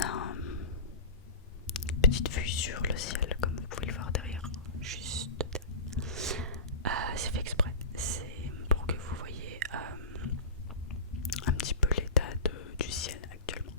a une petite vue sur le ciel, comme vous pouvez le voir derrière, juste derrière. C'est fait exprès, c'est pour que vous voyez un petit peu l'état du ciel actuellement.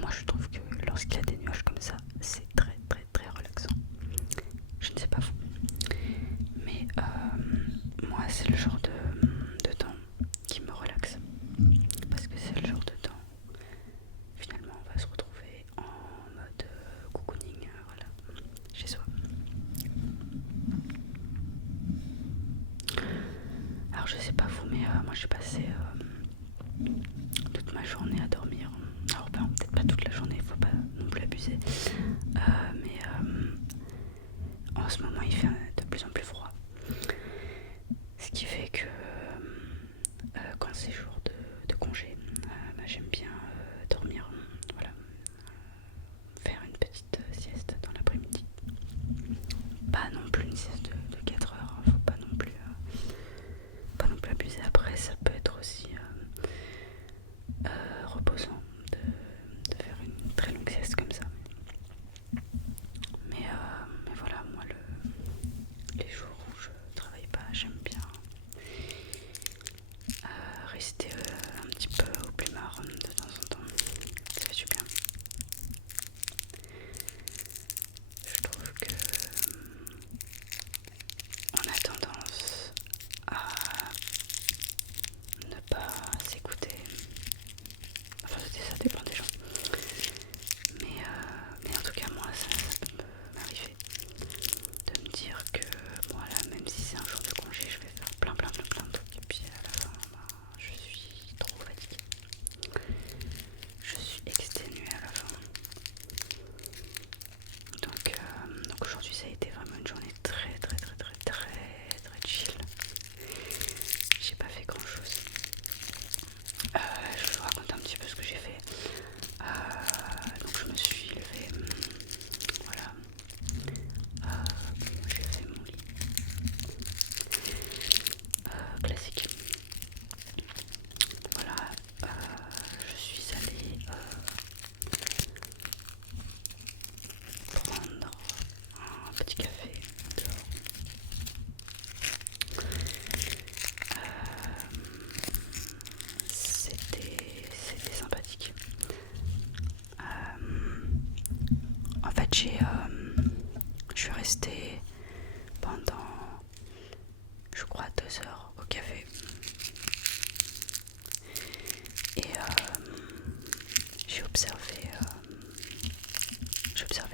Moi je trouve que lorsqu'il y a des nuages comme ça, c'est très très très relaxant. Je ne sais pas vous, mais moi c'est le genre de temps qui me relaxe. Parce que c'est le genre de temps où finalement on va se retrouver en mode cocooning, voilà, chez soi. Alors je sais pas vous, mais moi j'ai passé toute ma journée à dormir. Alors ben, peut-être pas toute la journée, faut pas non plus abuser. Mais en ce moment il fait de plus en plus froid. Ce qui fait que quand c'est jour de congé, bah, j'aime bien dormir, voilà, faire une petite sieste dans l'après-midi. Pas non plus une sieste de 4 heures, hein, faut pas non plus abuser. Après ça peut être aussi reposant de faire une très longue sieste comme ça. Mais voilà, moi les jours où je travaille pas, j'aime bien rester un petit peu au plumard de temps en temps. Ça fait du bien. Je trouve que on a tendance à ne pas s'écouter. Enfin ça dépend des gens. Mais en tout cas moi ça peut m'arriver de me dire que moi là, même si c'est un jour de congé, je vais faire plein de trucs et puis à la fin bah, je suis trop fatiguée. Je suis exténuée à la fin. Donc aujourd'hui ça a été vraiment une journée très chill. J'ai pas fait grand chose. Je vais vous raconter un petit peu ce que j'ai fait. Donc je me suis levée, voilà, j'ai fait mon lit classique. Voilà, je suis allée prendre un petit café dehors. C'était sympathique. En fait, je suis restée pendant, je crois, 2 heures au café. Et j'ai observé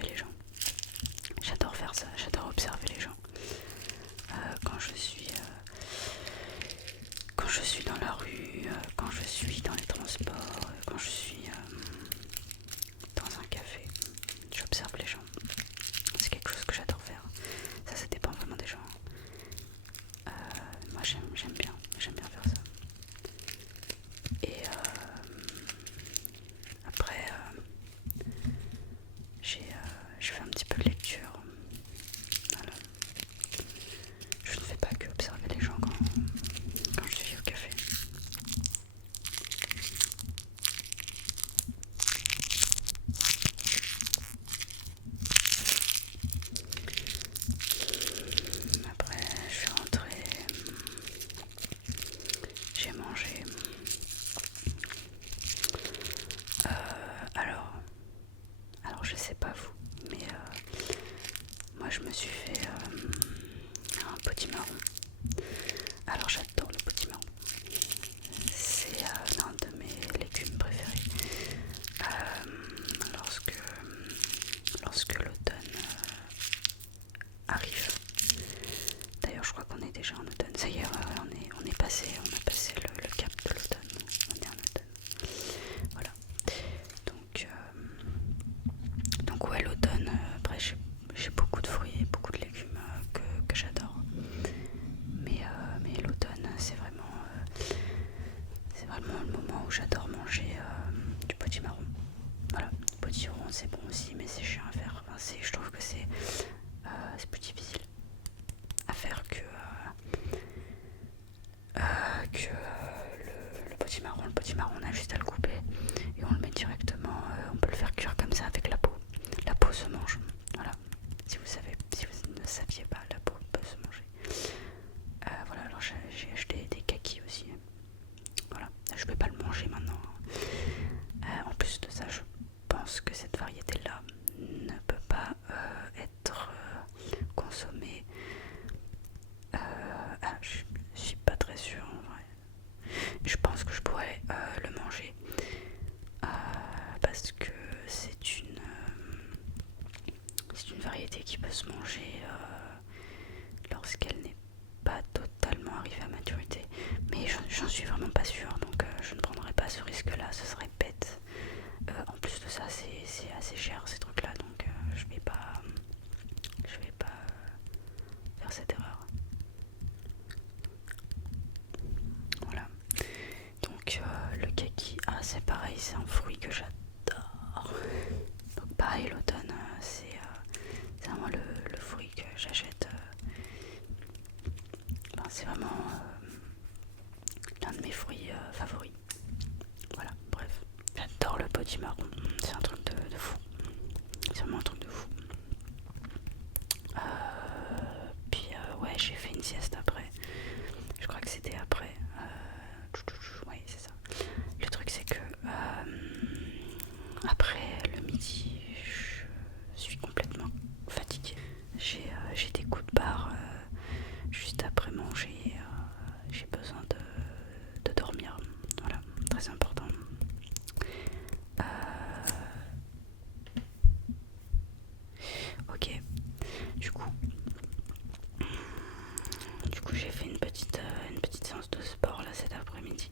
les gens. J'adore faire ça, j'adore observer les gens. Quand je suis dans la rue, quand je suis dans les transports, quand je suis dans un café, j'observe les gens. C'est quelque chose que j'adore faire. Ça dépend vraiment des gens. Moi j'aime bien faire ça. Et après, je fais un petit peu de lecture. Voilà. Je ne fais pas que observer les gens quand je suis au café. Après, je suis rentrée, j'ai mangé. Alors je sais pas vous, mais moi je me suis fait un potimarron. Alors j'adore le potimarron. C'est l'un de mes légumes préférés. Lorsque l'automne arrive. D'ailleurs je crois qu'on est déjà en automne. Ça y est, on a passé le cap de l'automne. On est en automne. Voilà. Donc ouais, l'automne, après j'ai beaucoup de fruits et beaucoup de légumes que j'adore. Mais l'automne, c'est vraiment le moment où j'adore manger du potimarron. Voilà, le potimarron c'est bon aussi, mais c'est chiant à faire. Enfin, je trouve que c'est plus difficile à faire que le potimarron. Le potimarron, on a juste à le couper et on le met directement. On peut le faire cuire comme parce que c'est une variété qui peut se manger lorsqu'elle n'est pas totalement arrivée à maturité. Mais j'en suis vraiment pas sûre, donc je ne prendrai pas ce risque-là, ce serait bête. En plus de ça, c'est assez cher ces trucs-là, donc je vais pas faire cette erreur. Voilà. Donc le kaki, c'est pareil, c'est un fruit que j'adore. Donc pareil, l'automne, c'est vraiment le fruit que j'achète. C'est vraiment l'un de mes fruits favoris. Voilà, bref. J'adore le potimarron, c'est un truc de fou. C'est vraiment un truc de fou. Puis ouais, j'ai fait une sieste après. Je crois que c'était après. Oui, c'est ça. Le truc c'est que après le midi, je suis complètement fatiguée. J'ai des coups de barre juste après manger. J'ai besoin de dormir. Voilà, très important. Ok, du coup j'ai fait une petite séance de sport là cet après-midi.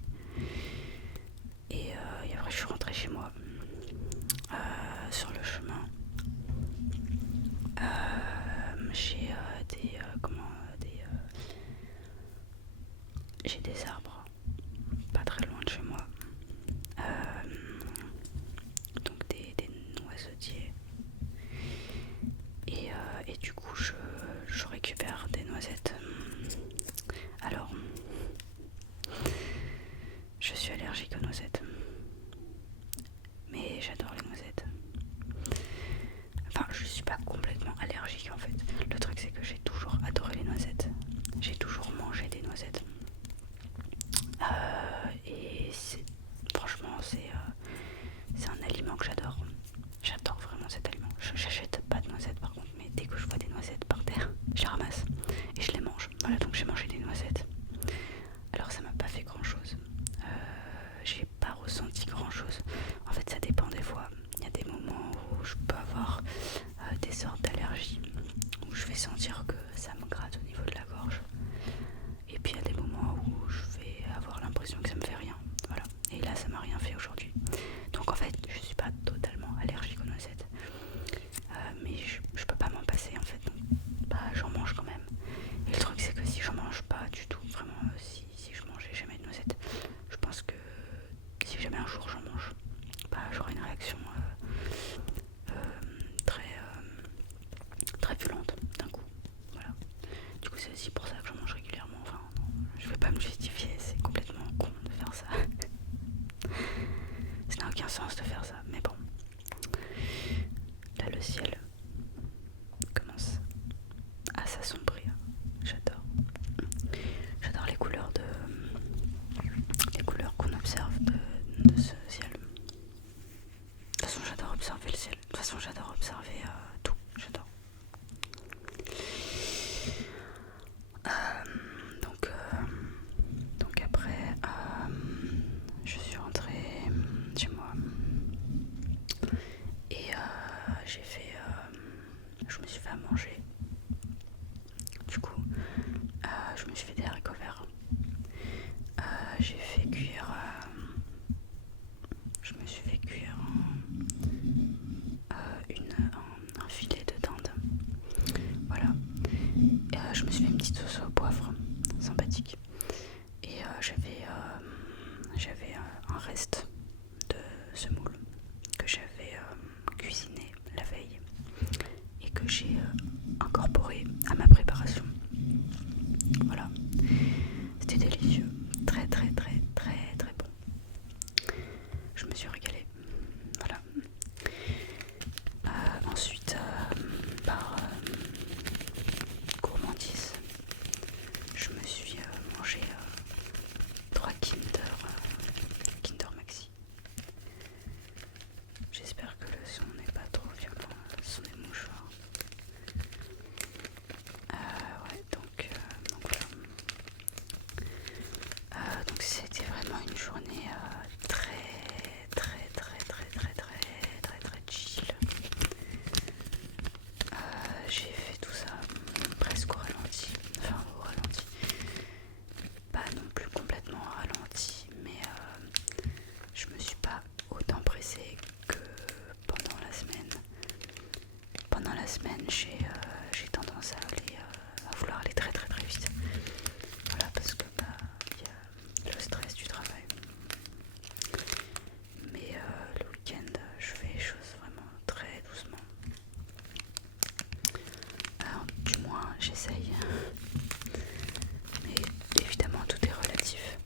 Et après je suis rentrée chez moi. Sur le chemin, j'ai des arbres pas très loin de chez moi. Donc des noisetiers. Et du coup je récupère des noisettes. Alors, je suis allergique aux noisettes. Mais j'adore les noisettes. Enfin, je suis pas complètement allergique en fait. Le truc c'est que j'ai toujours adoré les noisettes. J'ai toujours mangé des noisettes. Et franchement, c'est un aliment que j'adore. J'adore vraiment cet aliment. J'achète pas de noisettes par contre, mais dès que je vois des noisettes par terre, je les ramasse et je les mange. Voilà, donc j'ai mangé des noisettes. Alors ça m'a pas fait grand chose. J'ai pas ressenti grand chose. En fait, ça dépend des fois. Il y a des moments où je peux avoir des sortes d'allergies, où je vais sentir que ça me gratte au niveau de la gorge. Et puis il y a des moments où je vais avoir l'impression que ça me fait rien. Voilà. Et là, ça m'a rien fait aujourd'hui. Donc en fait, je suis pas totalement allergique aux noisettes. Mais je peux pas m'en passer en fait. Donc, j'en mange quand même. Et le truc c'est que si j'en mange pas du tout, vraiment si je mangeais jamais de noisettes, je pense que si jamais un jour j'en mange, j'aurai une réaction très violente d'un coup. Voilà. Du coup c'est aussi pour ça que j'en mange régulièrement. Enfin, non, je vais pas me justifier, c'est complètement con de faire ça. Ça n'a aucun sens de faire ça, mais bon. Là le ciel commence à s'assombrir. J'adore les couleurs qu'on observe de ce ciel. De toute façon, j'adore observer le ciel. De toute façon, j'adore observer tout. J'adore. Donc après, je suis rentrée chez moi. c'est que pendant la semaine j'ai tendance à vouloir aller très très très vite. Voilà, parce que y a le stress du travail. Mais le week-end, je fais les choses vraiment très doucement. Alors, du moins, j'essaye. Mais évidemment, tout est relatif.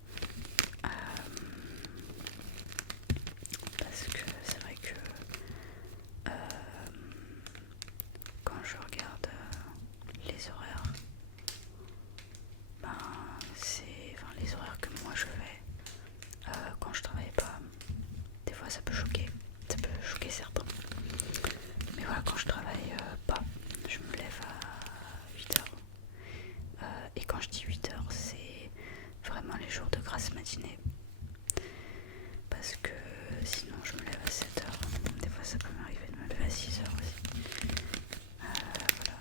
Parce que c'est vrai que quand je regarde les horaires, les horaires que moi je fais quand je travaille pas, des fois ça peut choquer certains. Mais voilà, quand je travaille pas, je me lève à 8h. Et quand je dis 8h, c'est vraiment les jours de grasse matinée. Parce que sinon je me lève à 7h. Des fois ça peut m'arriver de me lever à 6h aussi. Voilà.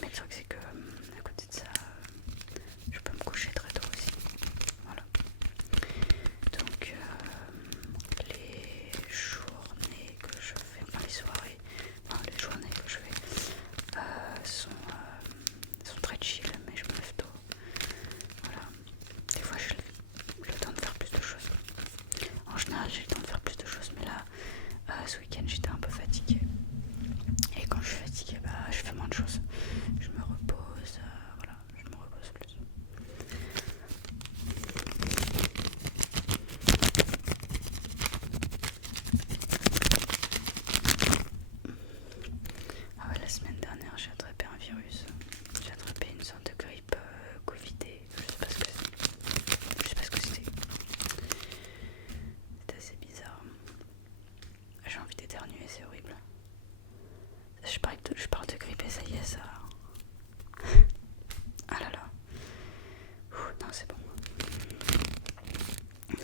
Mais le truc c'est que à côté de ça, je peux me coucher très tôt aussi. Voilà. Donc les journées que je fais, enfin les soirées, les journées que je fais sont très chill, mais je me lève tôt. Voilà. Des fois j'ai le temps de faire plus de choses. En général j'ai le temps de faire plus de choses, mais là ce week-end j'étais un peu fatiguée. Et quand je suis fatiguée, je fais moins de choses. Je me repose, voilà, je me repose plus. Ah ouais, la semaine dernière j'ai attrapé un virus. J'ai attrapé une sorte de grippe covidée. Je sais pas ce que c'est. Je sais pas ce que c'était. C'était assez bizarre. J'ai envie d'éternuer, c'est horrible. Je parle de grippe et ça y est, ça. Ah là là. Ouh, non, c'est bon.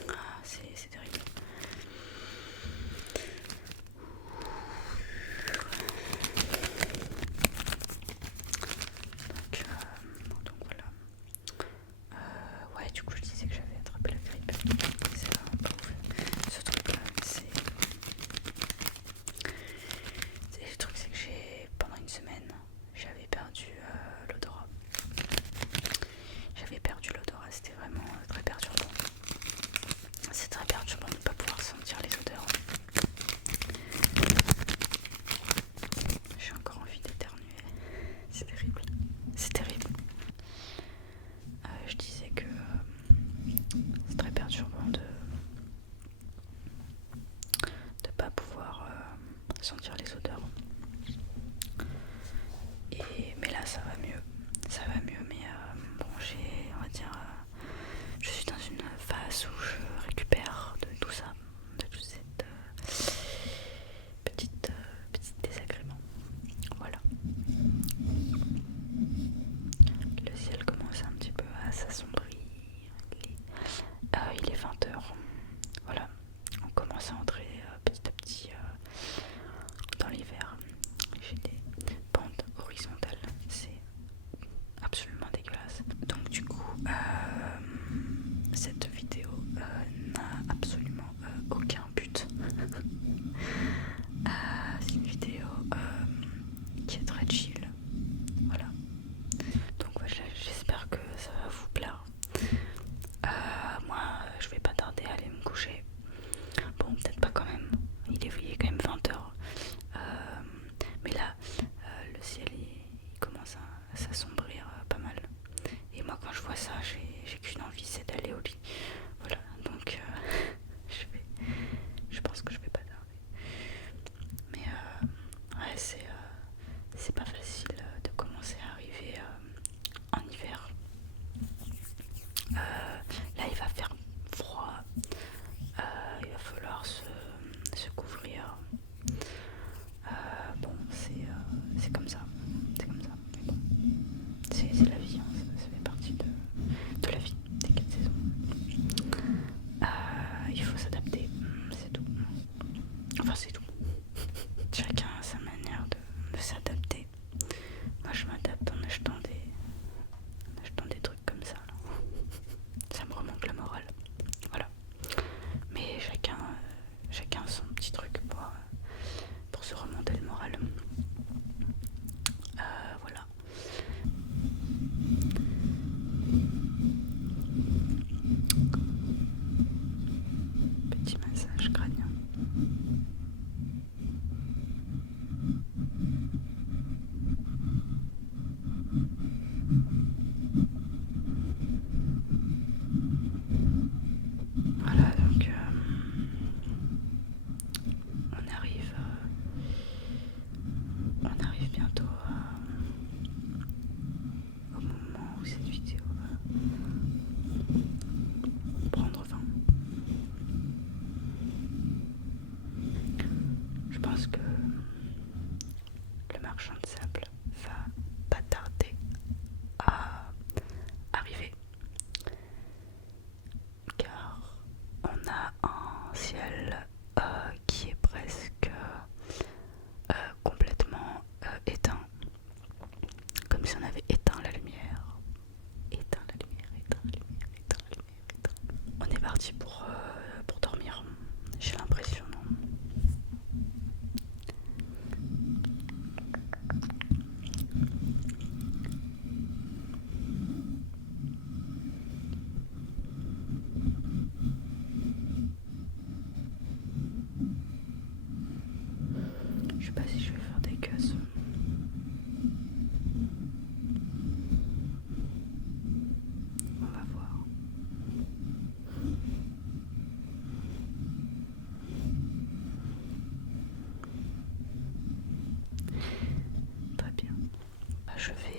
Ah, c'est terrible. Donc voilà. Ouais, du coup, je disais que j'avais attrapé la grippe. C'est vraiment pas ouf. Ce truc-là, le truc, c'est que pendant une semaine, j'avais perdu l'odorat. C'était vraiment très perturbant. C'est très perturbant de ne pas pouvoir sentir les odeurs. J'ai encore envie d'éternuer. C'est terrible. C'est terrible. Je disais que c'est très perturbant de pas pouvoir sentir les odeurs. Mais là ça va mieux. Mais bon, on va dire, je suis dans une phase où je récupère de tout ça, de toute cette petite désagrément. Voilà. Le ciel commence un petit peu à s'assombrir. Il est 20h. Voilà. On commence à entrer petit à petit dans l'hiver. J'ai des pentes horizontales. C'est absolument dégueulasse. Donc du coup, cette vidéo n'a absolument aucun but. C'est une vidéo qui est très chill. Voilà. Donc voilà, j'espère que ça va vous plaire. Moi, je vais pas tarder à aller me coucher. Bon, peut-être pas quand même. Il est quand même 20h. Mais là, le ciel il commence à s'assombrir pas mal. Et moi, quand je vois ça, j'ai qu'une envie, c'est d'aller au lit. Voilà, donc je pense que je vais pas tarder. Mais ouais, c'est pas facile de commencer à arriver en hiver. Là, il va faire froid. Il va falloir se couvrir. Bon, c'est comme ça. C'est comme ça. Mais bon, c'est la vie. Hein. Ça fait partie de la vie des 4 saisons. Il faut s'adapter, c'est tout. sais pas si je vais faire des cassons. On va voir. Très bien. Bah, je vais